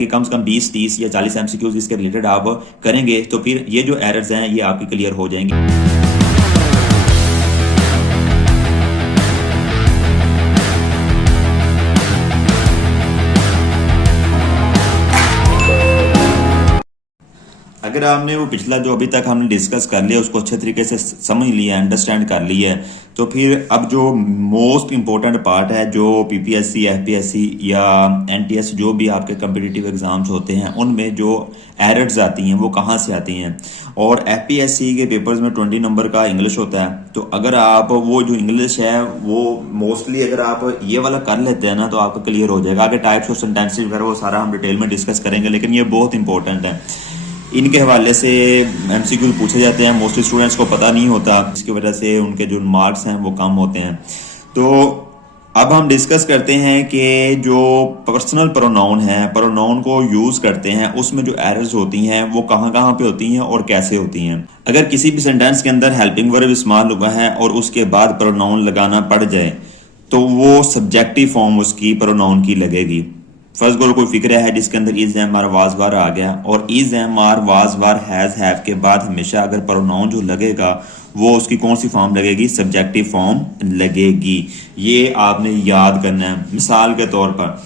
कि कम से कम 20, 30 या 40 एमसीक्यूज इसके रिलेटेड आप करेंगे तो फिर ये जो एरर्स हैं ये आपकी क्लियर हो जाएंगी। अगर आपने वो पिछला जो अभी तक हमने डिस्कस कर लिया उसको अच्छे तरीके से समझ लिया, अंडरस्टैंड कर लिया है, तो फिर अब जो मोस्ट इम्पोर्टेंट पार्ट है जो पीपीएससी, एफपीएससी या एनटीएस जो भी आपके कम्पिटिटिव एग्जाम्स होते हैं उनमें जो एरर्स आती हैं वो कहाँ से आती हैं। और एफपीएससी के पेपर्स में 20 नंबर का इंग्लिश होता है, तो अगर आप वो जो इंग्लिश है वो मोस्टली अगर आप ये वाला कर लेते हैं ना तो आपका क्लियर हो जाएगा। आगे टाइप्स ऑफ सेंटेंसेस वगैरह वो सारा हम डिटेल में डिस्कस करेंगे, लेकिन ये बहुत इंपॉर्टेंट है। इनके हवाले से एमसीक्यू पूछे जाते हैं, मोस्टली स्टूडेंट्स को पता नहीं होता, इसकी वजह से उनके जो मार्क्स हैं वो कम होते हैं। तो अब हम डिस्कस करते हैं कि जो पर्सनल प्रोनाउन है, प्रोनाउन को यूज करते हैं उसमें जो एरर्स होती हैं वो कहाँ कहाँ पे होती हैं और कैसे होती हैं। अगर किसी भी सेंटेंस के अंदर हेल्पिंग वर्ब इस्तेमाल हुआ है और उसके बाद प्रोनाउन लगाना पड़ जाए तो वो सब्जेक्टिव फॉर्म उसकी प्रोनाउन की लगेगी। फर्स्ट गोल कोई फिक्र है जिसके अंदर is am are was were आ गया, और is am are was were has have के बाद हमेशा अगर प्रोनाउन जो लगेगा वो उसकी कौन सी फॉर्म लगेगी, सब्जेक्टिव फॉर्म लगेगी। ये आपने याद करना है। मिसाल के तौर पर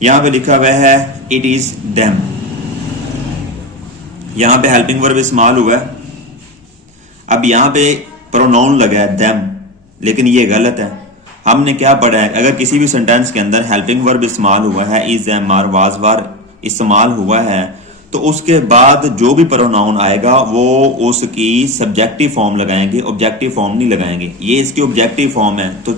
यहां पे लिखा हुआ है इट इज देम, यहां पे हेल्पिंग वर्ब इस्तेमाल हुआ है। अब यहां पे प्रोनाउन लगा है देम, लेकिन ये गलत है। हमने क्या पढ़ा है, अगर किसी भी सेंटेंस के अंदर हेल्पिंग वर्ब इस्तेमाल हुआ है, इज एम आर वाज वार इस्तेमाल हुआ है, तो उसके बाद जो भी प्रोनाउन आएगा वो उसकी सब्जेक्टिव फॉर्म लगाएंगे, ऑब्जेक्टिव फॉर्म नहीं लगाएंगे। ये इसकी ऑब्जेक्टिव फॉर्म है। तो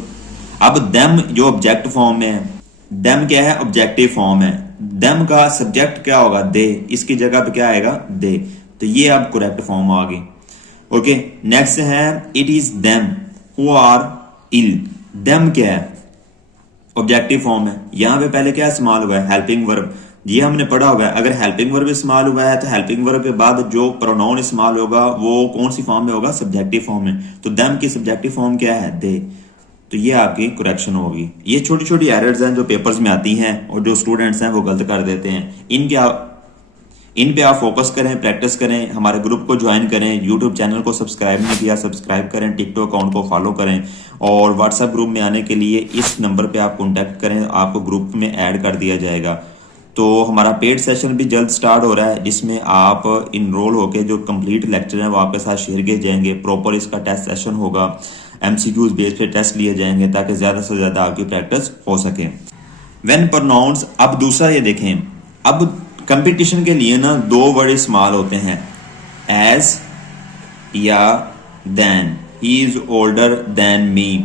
अब देम जो ऑब्जेक्ट फॉर्म में है, देम क्या है, ऑब्जेक्टिव फॉर्म है। देम का सब्जेक्ट क्या होगा, दे, इसकी जगह पे क्या आएगा, दे। तो ये अब करेक्ट फॉर्म आ गई। ओके, नेक्स्ट है it is them who are ill. Them क्या है, ऑब्जेक्टिव फॉर्म है। यहां पे पहले क्या इस्तेमाल हुआ है, हेल्पिंग वर्ब। ये हमने पढ़ा हुआ है, अगर हेल्पिंग वर्ब इस्तेमाल हुआ है तो हेल्पिंग वर्ब के बाद जो प्रोनाउन इस्तेमाल होगा वो कौन सी फॉर्म में होगा, सब्जेक्टिव फॉर्म में। तो देम की सब्जेक्टिव फॉर्म क्या है, दे। तो ये आपकी करेक्शन होगी। ये छोटी छोटी एरर्स हैं जो पेपर्स में आती हैं और जो स्टूडेंट्स हैं वो गलत कर देते हैं। इन पे आप फोकस करें, प्रैक्टिस करें, हमारे ग्रुप को ज्वाइन करें, यूट्यूब चैनल को सब्सक्राइब नहीं किया सब्सक्राइब करें, टिकटॉक अकाउंट को फॉलो करें, और व्हाट्सएप ग्रुप में आने के लिए इस नंबर पे आप कॉन्टैक्ट करें, आपको ग्रुप में ऐड कर दिया जाएगा। तो हमारा पेड सेशन भी जल्द स्टार्ट हो रहा है जिसमें आप इनरोल होकर जो कंप्लीट लेक्चर है वो आपके साथ शेयर किए जाएंगे। प्रॉपर इसका टेस्ट सेशन होगा, एमसीक्यूज बेस पे टेस्ट लिए जाएंगे ताकि ज्यादा से ज्यादा आपकी प्रैक्टिस हो सके। व्हेन प्रोनाउंस, अब दूसरा ये देखें, अब कंपटीशन के लिए ना दो वर्ड इस्तेमाल होते हैं, एज या than. He is older than me.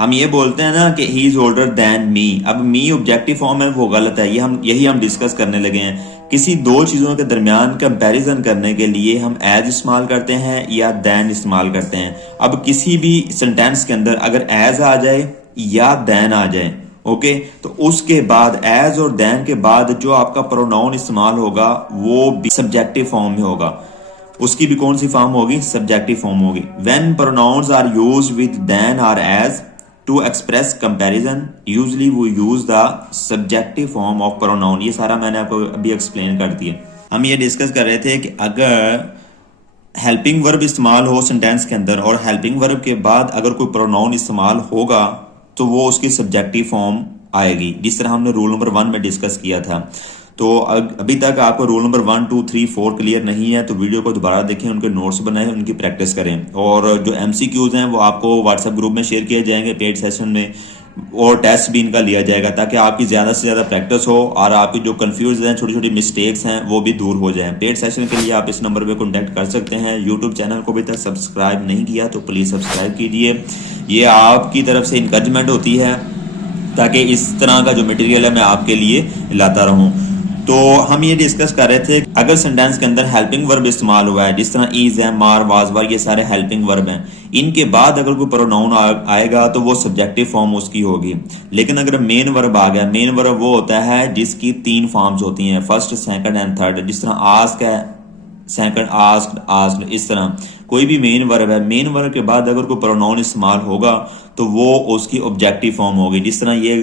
हम ये बोलते हैं ना कि he is older than me. अब मी ऑब्जेक्टिव फॉर्म है, वो गलत है। यही हम डिस्कस करने लगे हैं। किसी दो चीजों के दरमियान कंपैरिजन करने के लिए हम एज इस्तेमाल करते हैं या देन इस्तेमाल करते हैं। अब किसी भी सेंटेंस के अंदर अगर एज आ जाए या देन आ जाए, ओके, तो उसके बाद एज और देन के बाद जो आपका प्रोनाउन इस्तेमाल होगा वो भी सब्जेक्टिव फॉर्म में होगा। उसकी भी कौन सी फॉर्म होगी, सब्जेक्टिव फॉर्म होगी। When pronouns are used with than और as to express comparison, usually वो use the subjective form of pronoun. ये सारा मैंने आपको अभी एक्सप्लेन कर दिया। हम ये डिस्कस कर रहे थे कि अगर हेल्पिंग वर्ब इस्तेमाल हो सेंटेंस के अंदर और हेल्पिंग वर्ब के बाद अगर कोई प्रोनाउन इस्तेमाल होगा तो वो उसकी सब्जेक्टिव फॉर्म आएगी, जिस तरह हमने रूल नंबर 1 में डिस्कस किया था। तो अभी तक आपको रूल नंबर 1, 2, 3, 4 क्लियर नहीं है तो वीडियो को दोबारा देखें, उनके नोट्स बनाएं, उनकी प्रैक्टिस करें। और जो एमसीक्यूज हैं वो आपको व्हाट्सएप ग्रुप में शेयर किए जाएंगे पेड सेशन में, और टेस्ट भी इनका लिया जाएगा ताकि आपकी ज्यादा से ज्यादा प्रैक्टिस हो और आपकी जो कंफ्यूज हैं, छोटी छोटी मिस्टेक्स हैं, वो भी दूर हो जाएं। पेड सेशन के लिए आप इस नंबर पे कांटेक्ट कर सकते हैं। यूट्यूब चैनल को अभी तक सब्सक्राइब नहीं किया तो प्लीज सब्सक्राइब कीजिए। ये आपकी तरफ से इंकरेजमेंट होती है ताकि इस तरह का जो मटेरियल है मैं आपके लिए लाता रहूं। तो हम ये डिस्कस कर रहे थे अगर सेंटेंस के अंदर हेल्पिंग वर्ब इस्तेमाल हुआ है, जिस तरह इज है, मार, वाज वार, ये सारे हेल्पिंग वर्ब हैं, इनके बाद अगर कोई प्रोनाउन आएगा तो वो सब्जेक्टिव फॉर्म उसकी होगी। लेकिन अगर मेन वर्ब आ गया, मेन वर्ब वो होता है जिसकी 3 फॉर्म्स होती हैं, फर्स्ट, सेकंड एंड थर्ड। जिस तरह आस्क है, सेकंड आस्क्ड, आस्क्ड, इस तरह कोई भी मेन वर्ब है, मेन वर्ब के बाद अगर कोई प्रोनाउन इस्तेमाल होगा तो वो उसकी ऑब्जेक्टिव फॉर्म होगी। जिस तरह ये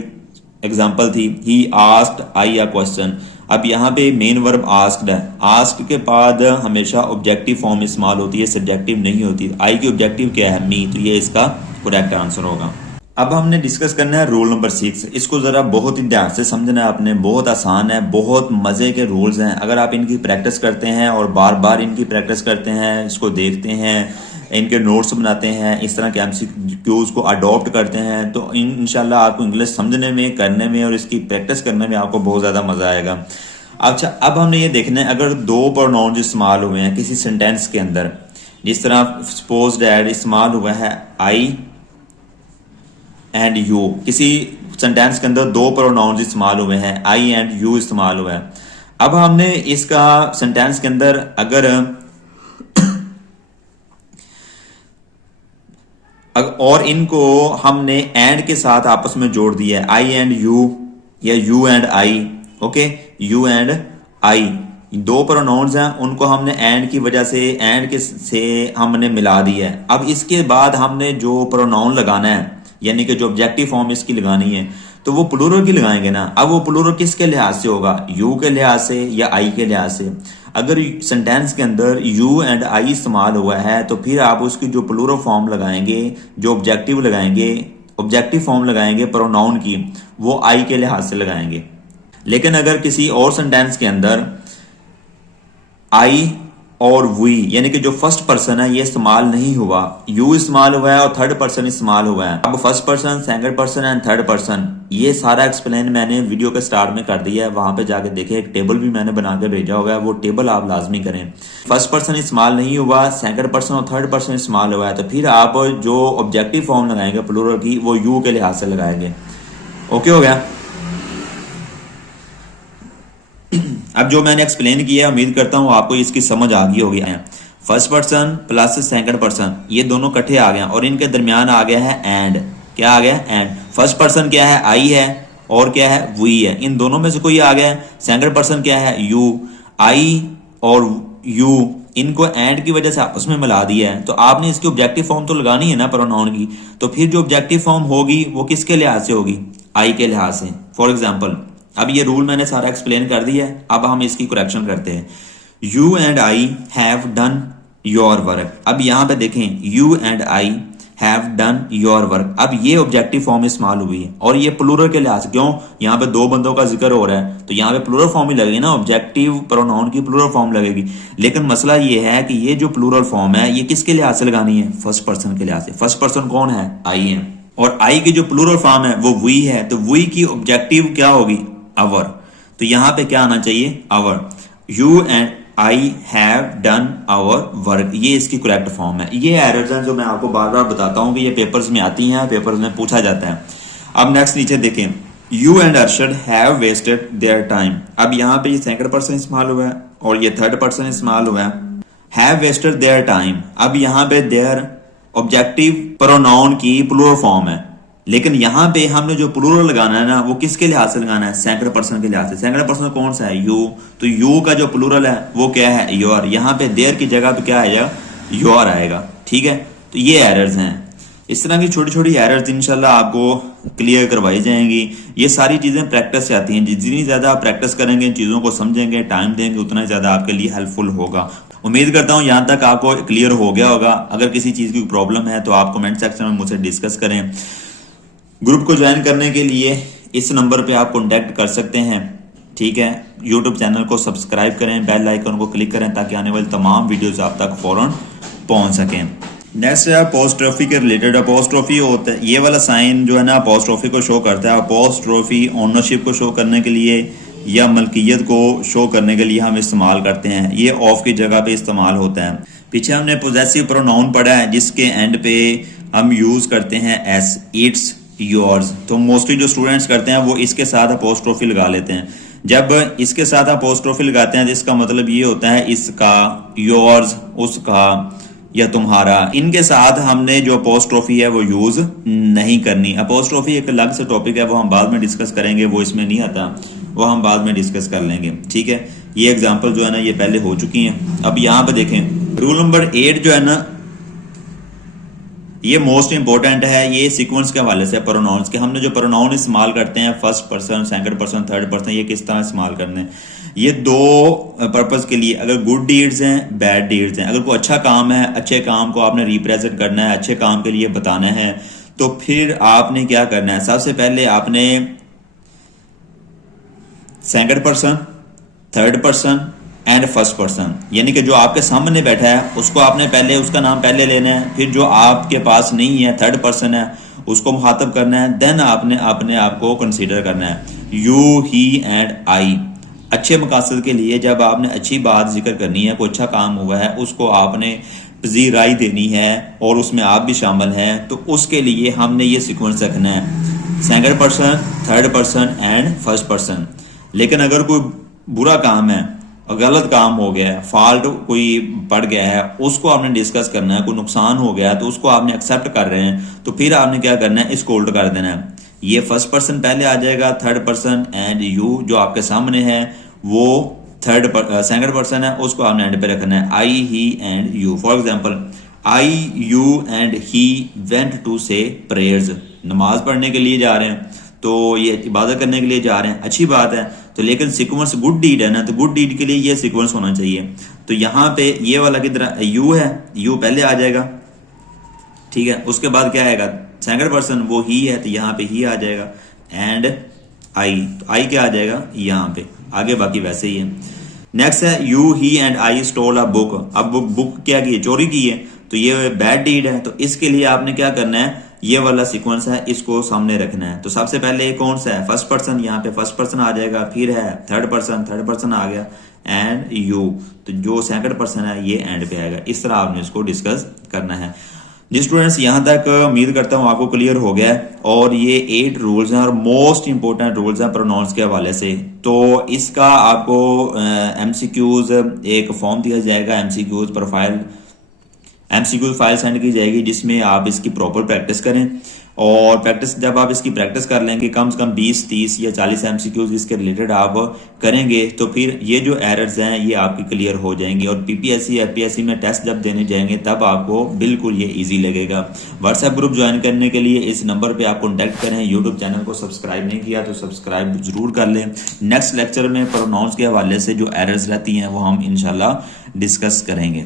एग्जांपल थी, he asked I a question. अब यहाँ पे मेन वर्ब आस्क्ड है, आस्क्ड के बाद हमेशा ऑब्जेक्टिव फॉर्म इस्तेमाल होती है, सब्जेक्टिव नहीं होती। आई की ऑब्जेक्टिव क्या है? मी, तो ये इसका करेक्ट आंसर होगा। अब हमने डिस्कस करना है रूल नंबर 6। इसको जरा बहुत ही ध्यान से समझना है आपने, बहुत आसान है, बहुत मजे के रूल्स हैं। अगर आप इनकी प्रैक्टिस करते हैं और बार बार इनकी प्रैक्टिस करते हैं, इसको देखते हैं, इनके नोट्स बनाते हैं, इस तरह के एमसीक्यूज को अडॉप्ट करते हैं, तो इंशाल्लाह आपको इंग्लिश समझने में, करने में और इसकी प्रैक्टिस करने में आपको बहुत ज़्यादा मज़ा आएगा। अच्छा, अब हमने ये देखना है अगर दो प्रोनाउन इस्तेमाल हुए हैं किसी सेंटेंस के अंदर, जिस तरह सपोज दैट इस्तेमाल हुआ है आई एंड यू, किसी सेंटेंस के अंदर दो प्रोनाउन इस्तेमाल हुए हैं, आई एंड यू इस्तेमाल हुआ है। अब हमने इसका सेंटेंस के अंदर अगर और इनको हमने एंड के साथ आपस में जोड़ दिया है, आई एंड यू या you and I, okay, you and आई, दो प्रोनाउंस हैं, उनको हमने एंड की वजह से, एंड के से हमने मिला दिया है। अब इसके बाद हमने जो प्रोनाउन लगाना है, यानी कि जो ऑब्जेक्टिव फॉर्म इसकी लगानी है, तो वो प्लूरल की लगाएंगे ना। अब वो प्लूरल किसके लिहाज से होगा? यू के लिहाज से या आई के लिहाज से? अगर सेंटेंस के अंदर यू एंड आई इस्तेमाल हुआ है तो फिर आप उसकी जो प्लूरल फॉर्म लगाएंगे, जो ऑब्जेक्टिव लगाएंगे, ऑब्जेक्टिव फॉर्म लगाएंगे प्रोनाउन की, वो आई के लिहाज से लगाएंगे। लेकिन अगर किसी और सेंटेंस के अंदर आई और वी, यानी कि जो फर्स्ट पर्सन है ये इस्तेमाल नहीं हुआ, यू इस्तेमाल हुआ है और थर्ड पर्सन इस्तेमाल हुआ है। अब first person, second person and third person, ये सारा एक्सप्लेन मैंने वीडियो के स्टार्ट में कर दिया है, वहां पे जाके देखें, एक टेबल भी मैंने बना के भेजा होगा, वो टेबल आप लाजमी करें। फर्स्ट पर्सन इस्तेमाल नहीं हुआ, सेकंड पर्सन और थर्ड पर्सन इस्तेमाल हुआ है, तो फिर आप जो ऑब्जेक्टिव फॉर्म लगाएंगे प्लूरल की, वो यू के लिहाज से लगाएंगे। ओके हो गया? अब जो मैंने एक्सप्लेन किया, उम्मीद करता हूं आपको इसकी समझ आ गई होगी। First person plus second person, ये दोनों इकट्ठे आ गए और इनके दरमियान आ गया है एंड। क्या आ गया? एंड। फर्स्ट पर्सन क्या है? आई है, और क्या है? वी है। इन दोनों में से कोई आ गया है। सेकंड पर्सन क्या है? यू। आई और यू, इनको एंड की वजह से आपस में मिला दिया है, तो आपने इसकी ऑब्जेक्टिव फॉर्म तो लगानी है ना प्रोनाउन की, तो फिर जो ऑब्जेक्टिव फॉर्म होगी वो किसके लिहाज से होगी? आई के लिहाज से। फॉर एग्जाम्पल, अब ये रूल मैंने सारा एक्सप्लेन कर दिया है, अब हम इसकी करेक्शन करते हैं। You and I have done your work. अब यहां पे देखें, you and I have done your work, अब ये ऑब्जेक्टिव फॉर्म इस्तेमाल हुई है और ये प्लूरल के लिहाज से, क्यों? यहाँ पे दो बंदों का जिक्र हो रहा है, तो यहाँ पे प्लूरल फॉर्म ही लगेगी ना, ऑब्जेक्टिव प्रोनाउन की प्लूरल फॉर्म लगेगी। लेकिन मसला ये है कि ये जो प्लूरल फॉर्म है ये किसके लिहाज से लगानी है? फर्स्ट पर्सन के लिहाज से। फर्स्ट पर्सन कौन है? आई है, और आई की जो प्लूरल फॉर्म है वो वी है, तो वी की ऑब्जेक्टिव क्या होगी? अवर। तो यहां पे क्या आना चाहिए? Our. You and I have done our work, ये इसकी करेक्ट फॉर्म है। ये एरर्स हैं जो मैं आपको बार बार बताता हूं कि ये पेपर्स में आती हैं, पेपर्स में पूछा जाता है। अब नेक्स्ट नीचे देखें, you and Arshad have wasted their time. अब यहां पे ये सेकंड पर्सन इस्तेमाल हुआ है और ये थर्ड पर्सन इस्तेमाल हुआ है, हैव वेस्टेड देयर टाइम। अब यहां पे देयर ऑब्जेक्टिव प्रोनाउन की प्लूरल फॉर्म है, लेकिन यहां पे हमने जो प्लूरल लगाना है ना, वो किसके लिहाज से लगाना है? सेकंड पर्सन के लिहाज से। सेकंड पर्सन कौन सा है? यू। तो यू का जो प्लूरल है वो क्या है? योर। यहां पे देयर की जगह पे क्या आएगा? योर आएगा। ठीक है, तो ये एरर्स हैं। इस तरह की छोटी छोटी एरर्स इंशाल्लाह आपको क्लियर करवाई जाएंगी। ये सारी चीजें प्रैक्टिस से आती हैं, जितनी ज्यादा आप प्रैक्टिस करेंगे, इन चीजों को समझेंगे, टाइम देंगे, उतना ज्यादा आपके लिए हेल्पफुल होगा। उम्मीद करता हूं यहां तक आपको क्लियर हो गया होगा। अगर किसी चीज की प्रॉब्लम है तो आप कमेंट सेक्शन में मुझसे डिस्कस करें। ग्रुप को ज्वाइन करने के लिए इस नंबर पे आप कांटेक्ट कर सकते हैं। ठीक है, यूट्यूब चैनल को सब्सक्राइब करें, बेल आइकन को क्लिक करें ताकि आने वाली तमाम वीडियोस आप तक फौरन पहुंच सकें। नेक्स्ट है अपोस्ट्रोफी के रिलेटेड। अपोस्ट्रोफी होता है, ये वाला साइन जो है ना अपोस्ट्रोफी को शो करता है। अपोस्ट्रोफी ओनरशिप को शो करने के लिए या मलकियत को शो करने के लिए हम इस्तेमाल करते हैं। ये ऑफ की जगह पे इस्तेमाल होता है। पीछे हमने पोजेसिव प्रोनाउन पढ़ा है जिसके एंड पे हम यूज करते हैं एस, इट्स, योर्स। तो मोस्टली जो स्टूडेंट्स करते हैं वो इसके साथ अपोस्ट्रोफी लगा लेते हैं। जब इसके साथ अपोस्ट्रोफी लगाते हैं जिसका मतलब ये होता है इसका, योर्स, उसका या तुम्हारा। इनके साथ हमने जो अपोस्ट्रोफी है वो यूज नहीं करनी। अपोस्ट्रोफी एक अलग से टॉपिक है, वो हम बाद में डिस्कस करेंगे, वो इसमें नहीं आता, वो हम बाद में डिस्कस कर लेंगे। ठीक है, ये एग्जांपल जो है ना ये पहले हो चुकी हैं। अब यहाँ पे देखें, रूल नंबर 8 जो है ना ये मोस्ट इंपॉर्टेंट है। ये सीक्वेंस के हवाले से प्रोनाउंस के, हमने जो प्रोनाउन इस्तेमाल करते हैं first person, second person, third person, ये किस तरह इस्तेमाल करने हैं। ये दो पर्पस के लिए, अगर गुड डीड्स हैं बैड डीड्स हैं, अगर कोई अच्छा काम है, अच्छे काम को आपने रिप्रेजेंट करना है, अच्छे काम के लिए बताना है, तो फिर आपने क्या करना है, सबसे पहले आपने second person, third person and first person, यानी कि जो आपके सामने बैठा है उसको आपने पहले उसका नाम पहले लेना है, फिर जो आपके पास नहीं है थर्ड पर्सन है उसको मुखातब करना है, देन आपने अपने आप को कंसीडर करना है, यू, ही एंड आई। अच्छे मकासद के लिए जब आपने अच्छी बात जिक्र करनी है, कोई अच्छा काम हुआ है, उसको आपने पजीराई देनी है और उसमें आप भी शामिल हैं, तो उसके लिए हमने ये सीक्वेंस रखना है, second person, third person and first person. लेकिन अगर कोई बुरा काम है, गलत काम हो गया है, फॉल्ट कोई पड़ गया है, उसको आपने डिस्कस करना है, कोई नुकसान हो गया है तो उसको आपने एक्सेप्ट कर रहे हैं, तो फिर आपने क्या करना है, इसको उल्ट कर देना है। ये फर्स्ट पर्सन पहले आ जाएगा, थर्ड पर्सन एंड यू जो आपके सामने है वो सेकंड पर्सन है, उसको आपने एंड पे रखना है, I, he and you. For example, I, you and he went to say prayers, नमाज पढ़ने के लिए जा रहे हैं, तो ये इबादत करने के लिए जा रहे हैं, अच्छी बात है, तो लेकिन सीक्वेंस गुड डीड है ना, तो गुड डीड के लिए ये सीक्वेंस होना चाहिए। तो यहाँ पे ये वाला किधर यू है, यू पहले आ जाएगा, ठीक है, उसके बाद क्या आएगा, सेकंड पर्सन वो ही है, तो यहाँ पे ही आ जाएगा, एंड आई, तो आई क्या आ जाएगा यहाँ पे, आगे बाकी वैसे ही है। नेक्स्ट है you, he and I stole a book. अब बुक क्या की है, चोरी की है, तो ये बैड डीड है, तो इसके लिए आपने क्या करना है, ये वाला सीक्वेंस है, इसको सामने रखना है। तो सबसे पहले कौन सा है, फर्स्ट पर्सन, यहाँ पे फर्स्ट पर्सन आ जाएगा, फिर है थर्ड पर्सन आ गया, एंड यू, तो जो सेकंड पर्सन है ये एंड पे आएगा। इस तरह आपने इसको डिस्कस करना है। जी स्टूडेंट्स, यहाँ तक उम्मीद करता हूँ आपको क्लियर हो गया है, और ये 8 रूल्स हैं और मोस्ट इंपोर्टेंट रूल्स हैं प्रोनाउंस के हवाले से। तो इसका आपको एमसीक्यूज एक फॉर्म दिया जाएगा, MCQs profile, MCQ file send की जाएगी, जिसमें आप इसकी प्रॉपर प्रैक्टिस करें, और प्रैक्टिस जब आप इसकी प्रैक्टिस कर लेंगे, कम से कम 20, 30 या 40 एमसीक्यूज इसके रिलेटेड आप करेंगे, तो फिर ये जो एरर्स हैं ये आपकी क्लियर हो जाएंगी, और पीपीएससी एफपीएससी में टेस्ट जब देने जाएंगे तब आपको बिल्कुल ये इजी लगेगा। व्हाट्सएप ग्रुप ज्वाइन करने के लिए इस नंबर पर आप कॉन्टैक्ट करें। यूट्यूब चैनल को सब्सक्राइब नहीं किया तो सब्सक्राइब जरूर कर लें। नेक्स्ट लेक्चर में प्रोनाउंस के हवाले से जो एरर्स रहती हैं वो हम इंशाल्लाह डिस्कस करेंगे।